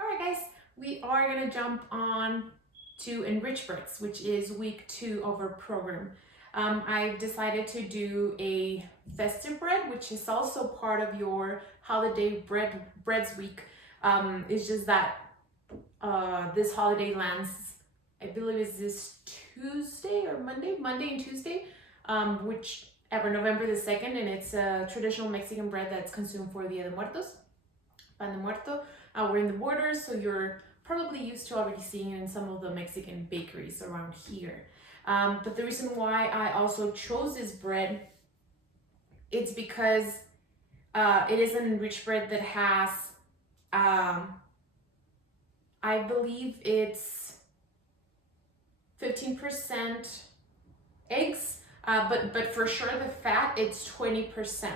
All right, guys, we are gonna jump on to Enriched breads, which is week 2 of our program. I've decided to do a festive bread, which is also part of your holiday breads week. It's just that this holiday lands, I believe is this Tuesday or Monday and Tuesday, whichever, November the 2nd, and it's a traditional Mexican bread that's consumed for Dia de Muertos, Pan de Muerto. We're in the borders, so you're probably used to already seeing it in some of the Mexican bakeries around here. But the reason why I also chose this bread, it's because it is an enriched bread that has, I believe it's 15% eggs, but for sure the fat, it's 20%.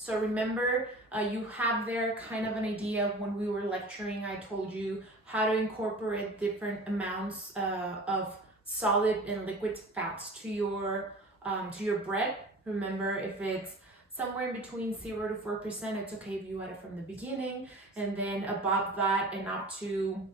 So remember, you have there kind of an idea when we were lecturing. I told you how to incorporate different amounts of solid and liquid fats to your bread. Remember, if it's somewhere in between 0 to 4%, it's okay if you add it from the beginning, and then above that and up to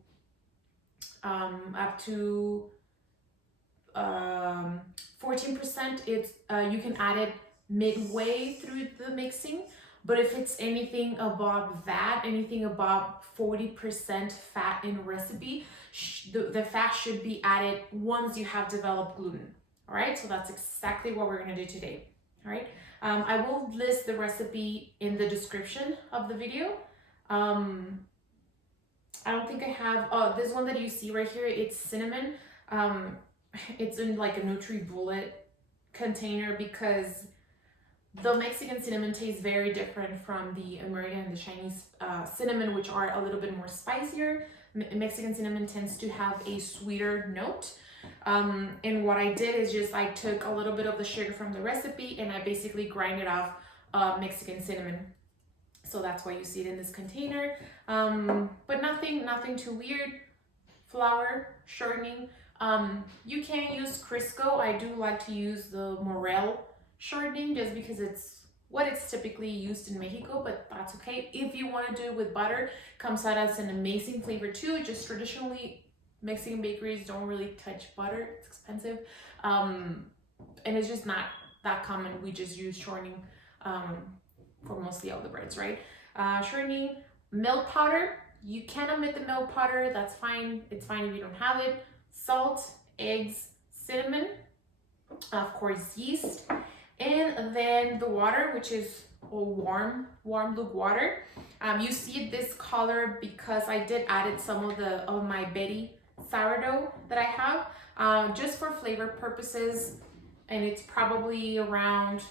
14%, it's you can add it midway through the mixing. But if it's anything above that, anything above 40% fat in a recipe, the fat should be added once you have developed gluten. All right, so that's exactly what we're gonna do today. All right, I will list the recipe in the description of the video. I don't think I have, this one that you see right here, it's cinnamon. It's in like a NutriBullet container because the Mexican cinnamon tastes very different from the American and the Chinese cinnamon, which are a little bit more spicier. Mexican cinnamon tends to have a sweeter note. And what I did is just I took a little bit of the sugar from the recipe and I basically grinded off Mexican cinnamon. So that's why you see it in this container. But nothing too weird. Flour, shortening. You can use Crisco. I do like to use the Morel shortening just because it's what it's typically used in Mexico, but that's okay. If you want to do it with butter, comes out as an amazing flavor too. Just traditionally, Mexican bakeries don't really touch butter. It's expensive. And it's just not that common. We just use shortening for mostly all the breads, right? Shortening, milk powder. You can omit the milk powder. That's fine. It's fine if you don't have it. Salt, eggs, cinnamon, of course, yeast, and then the water, which is warm luke water. You see this color because I did added some of my Betty sourdough that I have, just for flavor purposes, and it's probably around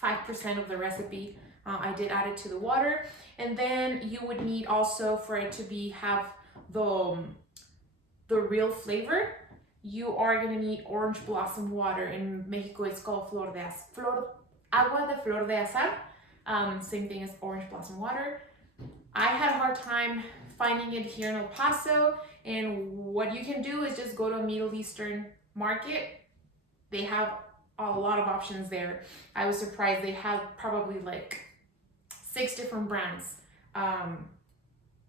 5% of the recipe. I did add it to the water, and then you would need also for it to have the real flavor. You are gonna need orange blossom water. In Mexico, it's called agua de flor de azar. Same thing as orange blossom water. I had a hard time finding it here in El Paso, and what you can do is just go to a Middle Eastern market. They have a lot of options there. I was surprised they had probably like 6 different brands.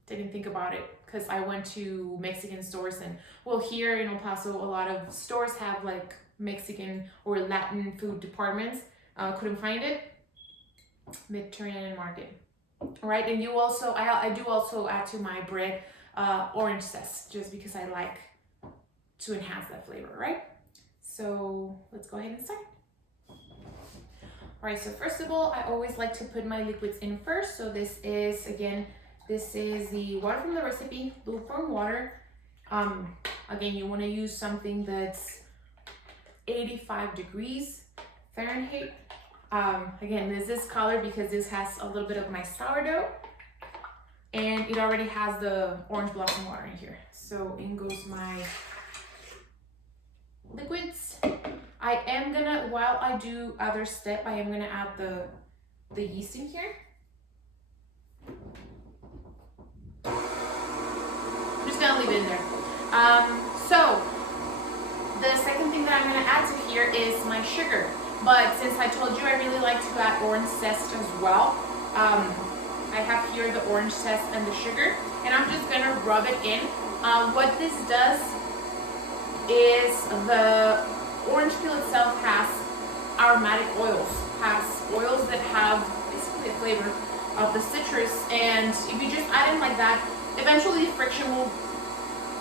Didn't think about it because I went to Mexican stores, and well, here in El Paso, a lot of stores have like Mexican or Latin food departments. Couldn't find it. Mediterranean market. All right, and you also, I do also add to my bread orange zest, just because I like to enhance that flavor, right? So let's go ahead and start. All right, so first of all, I always like to put my liquids in first. So this is, again, this is the water from the recipe, lukewarm water. Again, you want to use something that's 85 degrees Fahrenheit. Again, this color because this has a little bit of my sourdough, and it already has the orange blossom water in here. So in goes my liquids. I am gonna, while I do other step, I am gonna add the yeast in here. I'm just gonna leave it in there. So the second thing that I'm gonna add to here is my sugar. But since I told you I really like to add orange zest as well, I have here the orange zest and the sugar, and I'm just gonna rub it in. What this does is the orange peel itself has aromatic oils, that have basically the flavor of the citrus, and if you just add in like that, eventually the friction will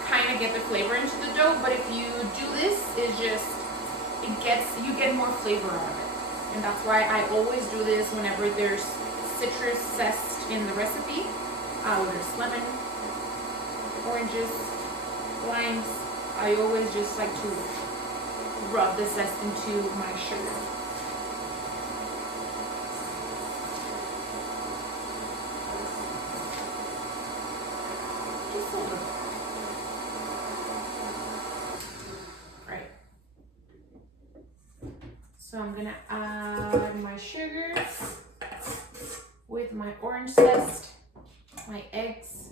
kind of get the flavor into the dough, but if you do this, you get more flavor out of it. And that's why I always do this whenever there's citrus zest in the recipe. There's lemon, oranges, limes. I always just like to rub the zest into my sugar. Just a little. Right. So I'm gonna add my sugar with my orange zest, my eggs.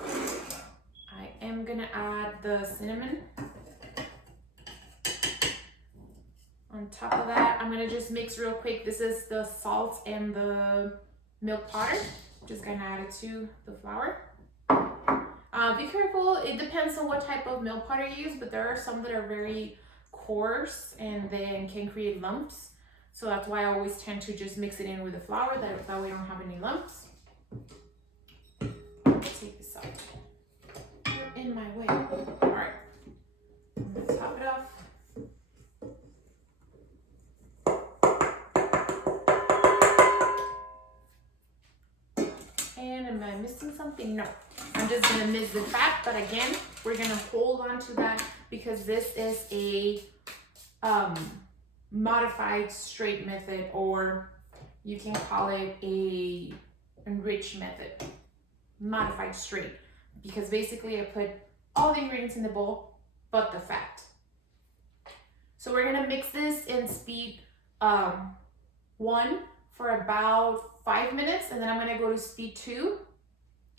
I am gonna add the cinnamon. On top of that, I'm gonna just mix real quick. This is the salt and the milk powder. Just gonna add it to the flour. Be careful, it depends on what type of milk powder you use, but there are some that are very coarse and then can create lumps. So that's why I always tend to just mix it in with the flour, that way I don't have any lumps. Let's take this out. You're in my way. All right, I'm gonna top it off. And am I missing something? No. I'm just gonna miss the fat, but again, we're gonna hold on to that because this is a modified straight method, or you can call it a enriched method. Modified straight, because basically I put all the ingredients in the bowl but the fat. So we're gonna mix this in speed 1 for about 5 minutes, and then I'm gonna go to speed 2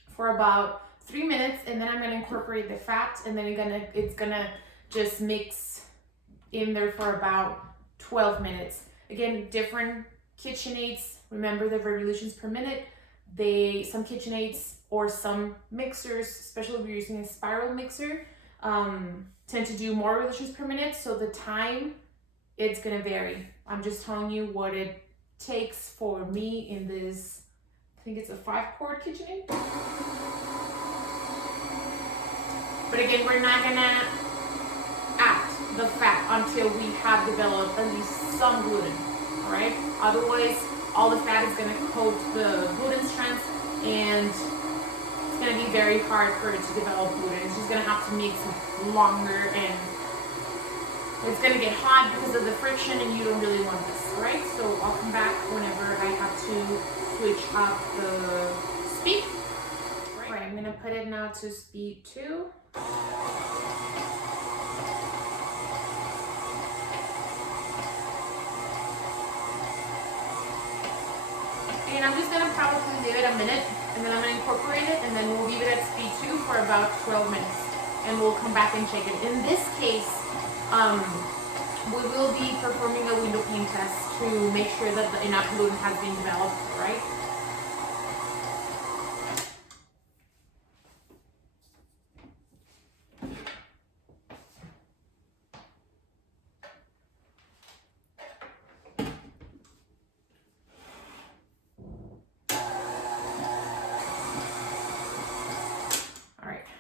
for about 3 minutes, and then I'm gonna incorporate the fat, and then it's gonna just mix in there for about 12 minutes. Again, different KitchenAids, remember the revolutions per minute. Some KitchenAids or some mixers, especially if you're using a spiral mixer, tend to do more revolutions per minute, so the time, it's gonna vary. I'm just telling you what it takes for me in this, I think it's a 5-quart KitchenAid. But again, we're not gonna add the fat until we have developed at least some gluten, all right? Otherwise, all the fat is gonna coat the gluten strands, and it's gonna be very hard for it to develop gluten. It's just gonna have to mix longer, and it's gonna get hot because of the friction, and you don't really want this, all right? So I'll come back whenever I have to switch up the speed. All right, I'm gonna put it now to speed 2. And I'm just gonna probably leave it a minute, and then I'm gonna incorporate it, and then we'll leave it at speed 2 for about 12 minutes. And we'll come back and check it. In this case, we will be performing a window pane test to make sure that enough gluten has been developed, right?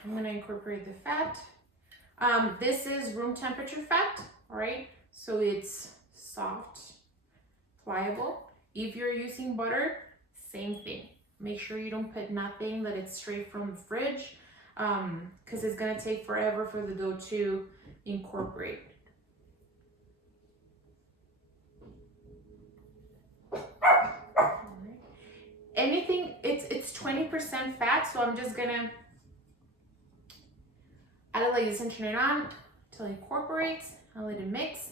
I'm gonna incorporate the fat. This is room temperature fat, all right? So it's soft, pliable. If you're using butter, same thing. Make sure you don't put nothing that it's straight from the fridge, because it's gonna take forever for the dough to incorporate. Right. Anything, it's 20% fat, so I'm just gonna add it like this and turn it on until it incorporates. I'll let it mix.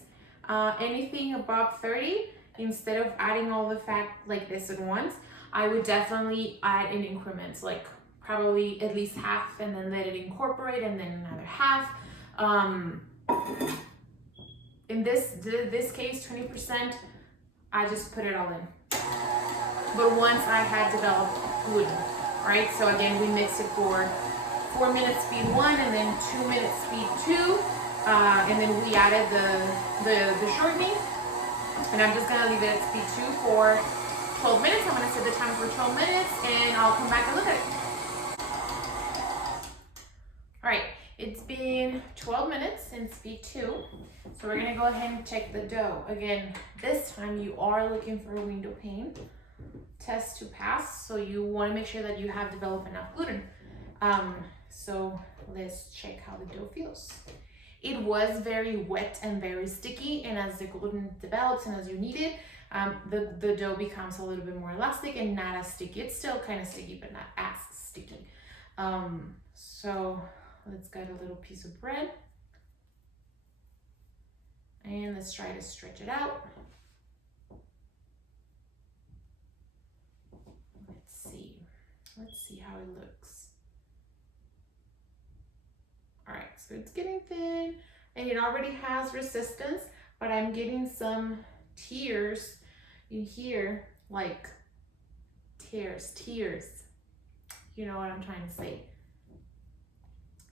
Anything above 30, instead of adding all the fat like this at once, I would definitely add in increments, like probably at least half, and then let it incorporate, and then another half. In this case, 20%, I just put it all in. But once I had developed gluten, right? So again, we mix it for 4 minutes speed 1 and then 2 minutes speed 2. And then we added the shortening. And I'm just gonna leave it at speed 2 for 12 minutes. I'm gonna set the time for 12 minutes and I'll come back and look at it. All right, it's been 12 minutes in speed 2. So we're gonna go ahead and check the dough. Again, this time you are looking for a window pane test to pass. So you wanna make sure that you have developed enough gluten. So let's check how the dough feels. It was very wet and very sticky, and as the gluten develops and as you knead it, the dough becomes a little bit more elastic and not as sticky. It's still kind of sticky, but not as sticky. So let's get a little piece of bread. And let's try to stretch it out. Let's see how it looks. All right, so it's getting thin and it already has resistance, but I'm getting some tears in here, like tears. You know what I'm trying to say.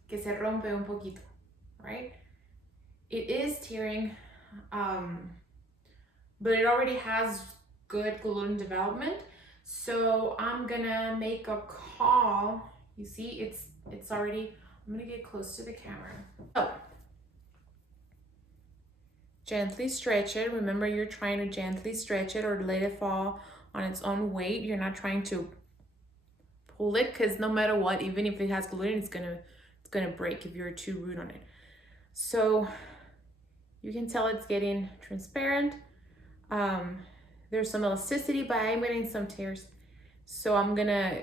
Que se rompe un poquito, right? It is tearing, but it already has good gluten development. So I'm gonna make a call. You see, it's already, I'm gonna get close to the camera. Oh. Gently stretch it. Remember, you're trying to gently stretch it or let it fall on its own weight. You're not trying to pull it, because no matter what, even if it has gluten, it's gonna break if you're too rude on it. So you can tell it's getting transparent. There's some elasticity, but I'm getting some tears. So I'm gonna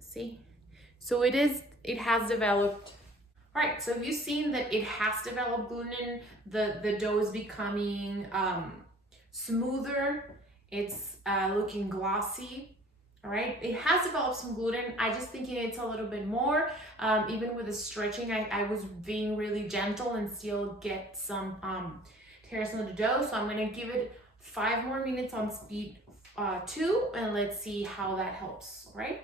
see. So it has developed. All right, so have you seen that it has developed gluten? The dough is becoming smoother. It's looking glossy. All right, it has developed some gluten. I just think it needs a little bit more. Even with the stretching, I was being really gentle and still get some tears in the dough. So I'm gonna give it 5 more minutes on speed 2, and let's see how that helps, right?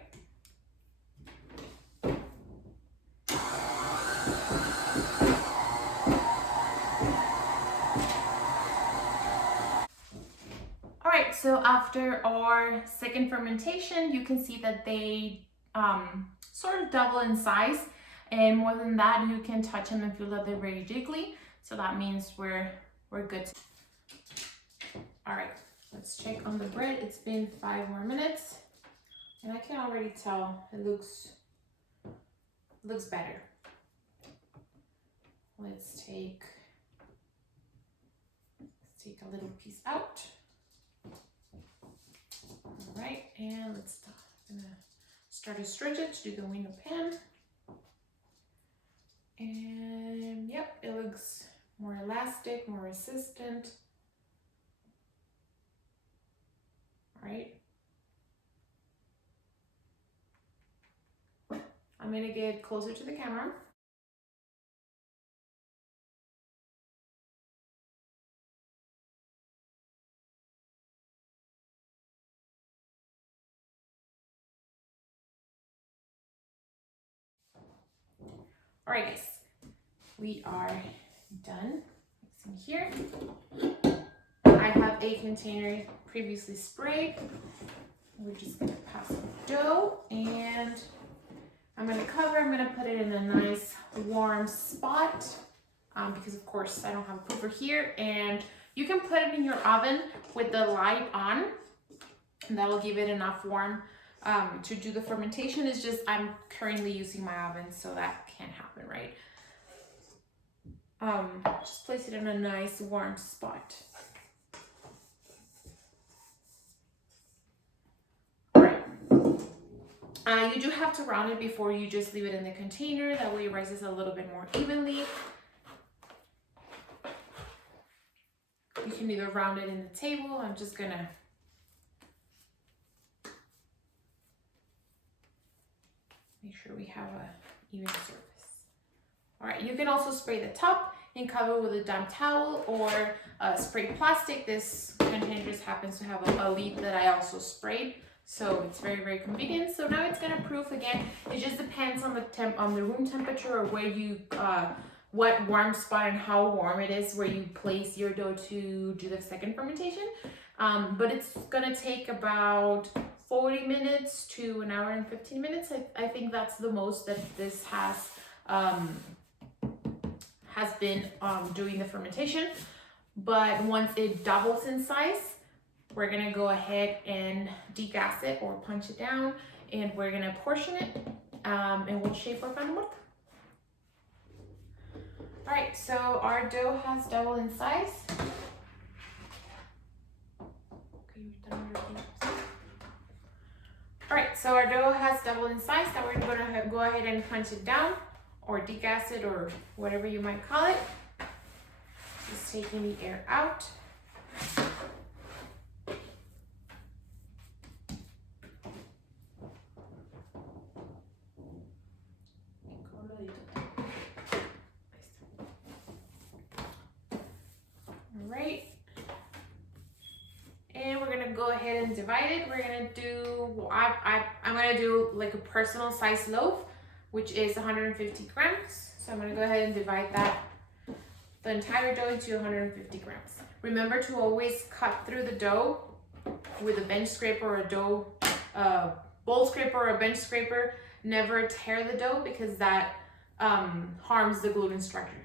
All right, so after our second fermentation, you can see that they sort of double in size, and more than that, you can touch them and feel that they're very jiggly. So that means we're good. All right, let's check on the bread. It's been 5 more minutes, and I can already tell it looks better. Let's take a little piece out. All right, and I'm gonna start to stretch it to do the window pan. And yep, it looks more elastic, more resistant. All right. I'm gonna get closer to the camera. All right, guys, we are done mixing here. I have a container previously sprayed. We're just gonna pass the dough, and I'm gonna put it in a nice warm spot because of course I don't have a cooker here, and you can put it in your oven with the light on, and that will give it enough warm to do the fermentation. It's just I'm currently using my oven, so that can't happen, right? Just place it in a nice warm spot. All right. You do have to round it before you just leave it in the container. That way it rises a little bit more evenly. You can either round it in the table. I'm just gonna make sure we have a even surface. All right, you can also spray the top and cover with a damp towel or sprayed plastic. This container just happens to have a lid that I also sprayed, so it's very, very convenient. So now it's gonna proof again. It just depends on the room temperature, or where you what warm spot and how warm it is where you place your dough to do the second fermentation. But it's gonna take about 40 minutes to an hour and 15 minutes. I think that's the most that this has been doing the fermentation. But once it doubles in size, we're gonna go ahead and degas it or punch it down, and we're gonna portion it, and we'll shape our pan de muerto. All right, so our dough has doubled in size. All right, so our dough has doubled in size. Now we're gonna go ahead and punch it down, or degas it, or whatever you might call it. Just taking the air out. Right, and we're gonna go ahead and divide it. We're gonna do, I'm gonna do like a personal size loaf, which is 150 grams. So I'm gonna go ahead and divide that, the entire dough, into 150 grams. Remember to always cut through the dough with a bench scraper or a bowl scraper or a bench scraper. Never tear the dough, because that harms the gluten structure.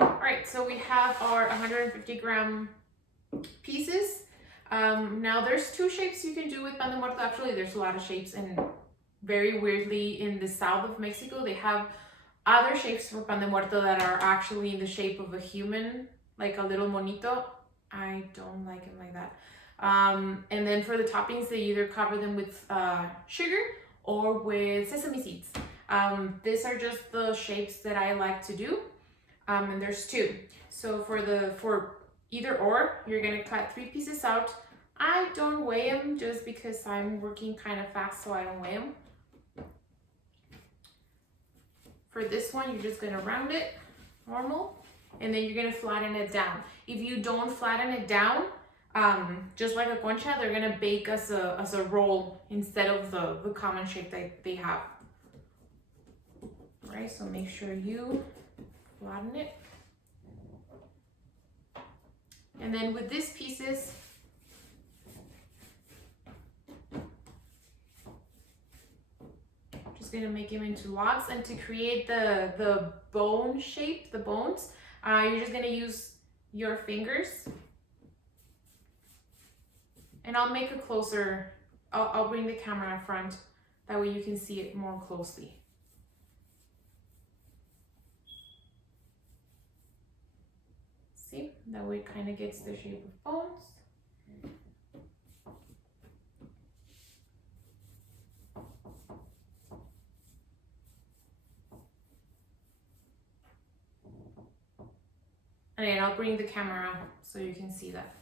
All right, so we have our 150 gram pieces. Now there's two shapes you can do with pan de muerto. Actually, there's a lot of shapes, and very weirdly in the south of Mexico, they have other shapes for pan de muerto that are actually in the shape of a human, like a little monito. I don't like it like that. And then for the toppings, they either cover them with sugar or with sesame seeds. These are just the shapes that I like to do. And there's two. So for either or, you're gonna cut 3 pieces out. I don't weigh them just because I'm working kind of fast, so I don't weigh them. For this one, you're just gonna round it normal, and then you're gonna flatten it down. If you don't flatten it down, just like a concha, they're gonna bake as a roll instead of the common shape that they have. All right, so make sure you flatten it. And then with these pieces, just gonna make them into logs, and to create the bone shape, the bones, you're just gonna use your fingers. And I'll make a closer, I'll bring the camera in front, that way you can see it more closely. See, that way it kind of gets the shape of bones. And then I'll bring the camera so you can see that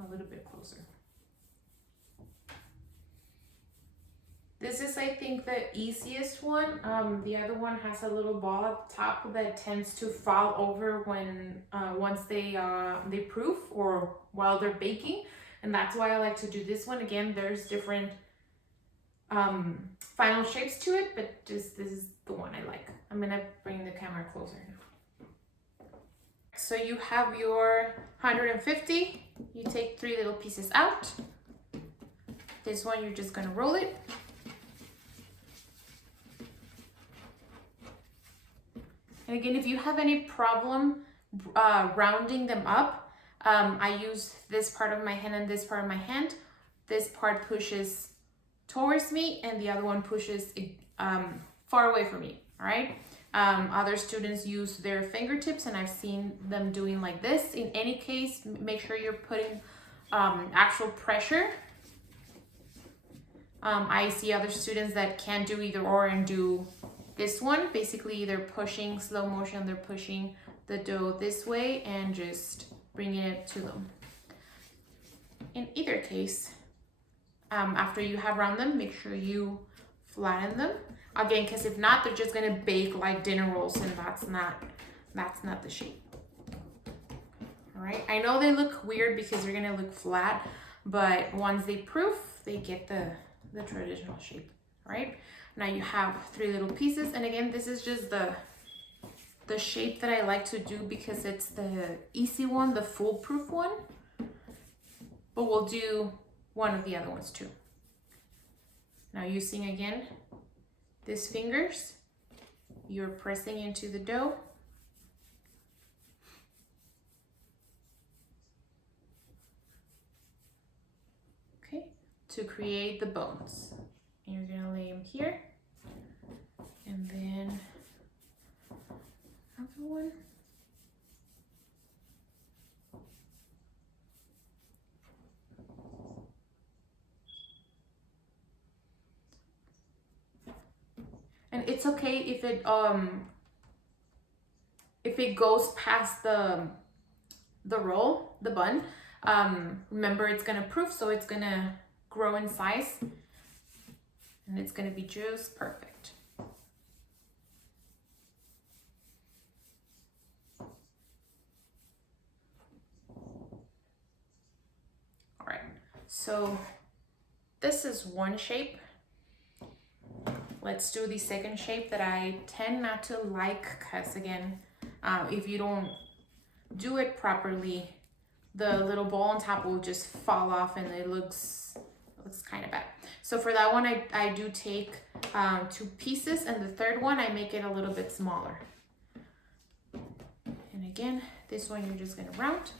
a little bit closer. This is, I think, the easiest one. The other one has a little ball at the top that tends to fall over when once they proof or while they're baking, and that's why I like to do this one. Again, there's different final shapes to it, but just this is the one I like. I'm gonna bring the camera closer now. So you have your 150. You take 3 little pieces out. This one you're just gonna roll it. And again, if you have any problem rounding them up, I use this part of my hand and this part of my hand. This part pushes towards me and the other one pushes far away from me, all right? Other students use their fingertips and I've seen them doing like this. In any case, make sure you're putting actual pressure. I see other students that can't do either or and do this one. Basically, they're pushing slow motion, they're pushing the dough this way and just bringing it to them. In either case, after you have round them, make sure you flatten them. Again, because if not, they're just gonna bake like dinner rolls and that's not the shape. All right, I know they look weird because they're gonna look flat, but once they proof, they get the traditional shape, right? Now you have 3 little pieces, and again, this is just the shape that I like to do because it's the easy one, the foolproof one, but we'll do one of the other ones too. Now using again these fingers, you're pressing into the dough. Okay, to create the bones. And you're gonna lay them here. And then another one. And it's okay if it goes past the roll, the bun. Remember, it's gonna proof, so it's gonna grow in size and it's gonna be just perfect. All right, so this is one shape. Let's do the second shape that I tend not to like, because again, if you don't do it properly, the little ball on top will just fall off and it looks kind of bad. So for that one, I do take 2 pieces, and the third one, I make it a little bit smaller. And again, this one you're just gonna round.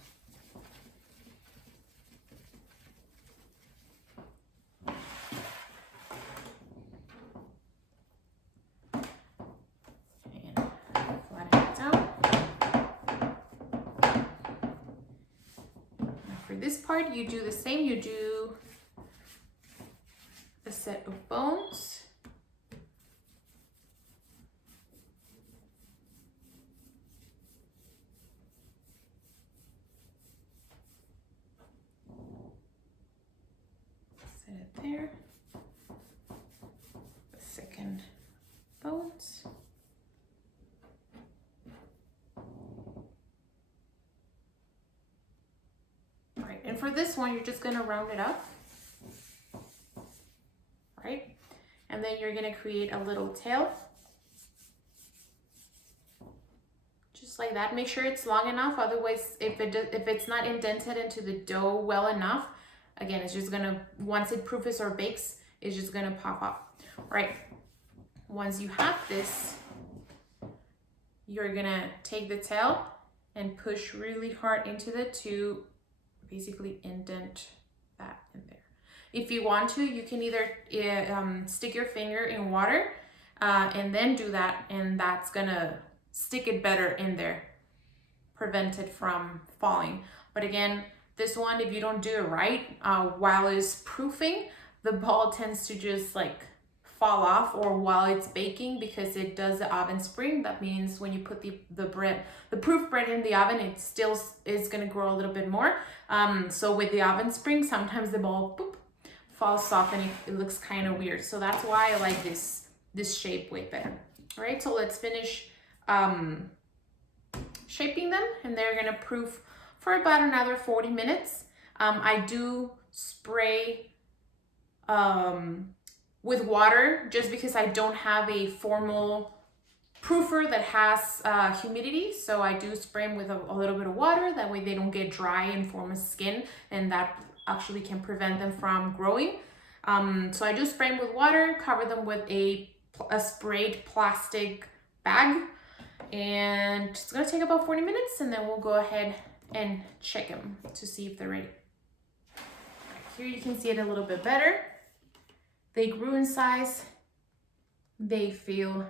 This part, you do the same. You do a set of bones. Set it there. The second bones. And for this one, you're just gonna round it up, right? And then you're gonna create a little tail, just like that. Make sure it's long enough. Otherwise, if it's not indented into the dough well enough, again, it's just gonna, once it proofs or bakes, it's just gonna pop up, right? Once you have this, you're gonna take the tail and push really hard into the to basically indent that in there. If you want to, you can either stick your finger in water and then do that, and that's gonna stick it better in there, prevent it from falling. But again, this one, if you don't do it right, while it's proofing, the ball tends to just like fall off, or while it's baking, because it does the oven spring. That means when you put the proof bread in the oven, it still is gonna grow a little bit more. So with the oven spring, sometimes the ball falls off and it looks kind of weird. So that's why I like this shape way better. All right, so let's finish shaping them, and they're gonna proof for about another 40 minutes. I do spray with water just because I don't have a formal proofer that has humidity, so I do spray them with a little bit of water. That way they don't get dry and form a skin, and that actually can prevent them from growing. So I do spray them with water, cover them with a sprayed plastic bag, and it's gonna take about 40 minutes, and then we'll go ahead and check them to see if they're ready. Here you can see it a little bit better. They grew in size. They feel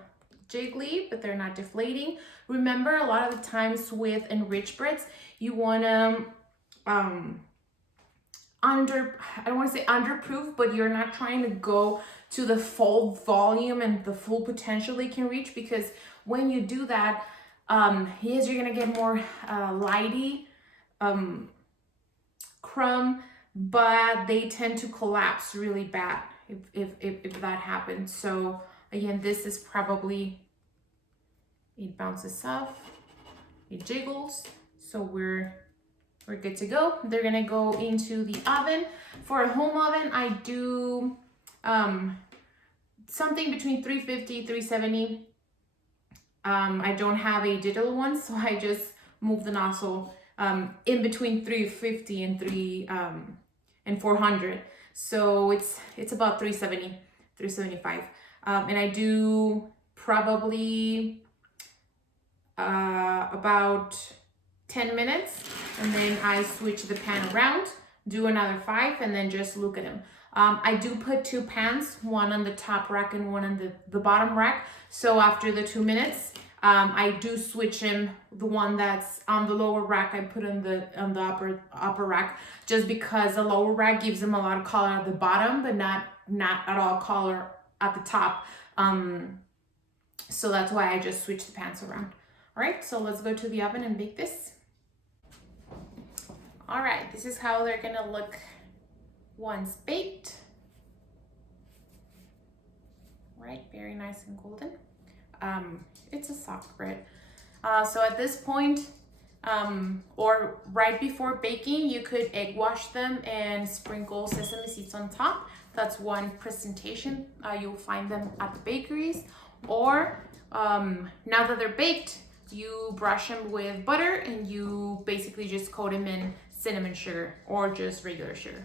jiggly, but they're not deflating. Remember, a lot of the times with enriched breads, you wanna I don't want to say underproof, but you're not trying to go to the full volume and the full potential they can reach, because when you do that, yes, you're gonna get more lighty crumb, but they tend to collapse really bad if that happens. So again, this is probably, it bounces off, it jiggles, so we're good to go. They're gonna go into the oven. For a home oven, I do something between 350, 370. I don't have a digital one, so I just move the nozzle in between 350 and 400. So it's about 370, 375. And I do probably about 10 minutes, and then I switch the pan around, do another 5, and then just look at them. I do put 2 pans, one on the top rack and one on the bottom rack. So after the 2 minutes, I do switch them. The one that's on the lower rack, I put on the upper rack, just because the lower rack gives them a lot of color at the bottom, but not at all color at the top. So that's why I just switch the pans around. All right, so let's go to the oven and bake this. All right, this is how they're gonna look once baked. Right, very nice and golden. It's a soft bread. So at this point, or right before baking, you could egg wash them and sprinkle sesame seeds on top. That's one presentation. You'll find them at the bakeries. Or now that they're baked, you brush them with butter and you basically just coat them in cinnamon sugar or just regular sugar.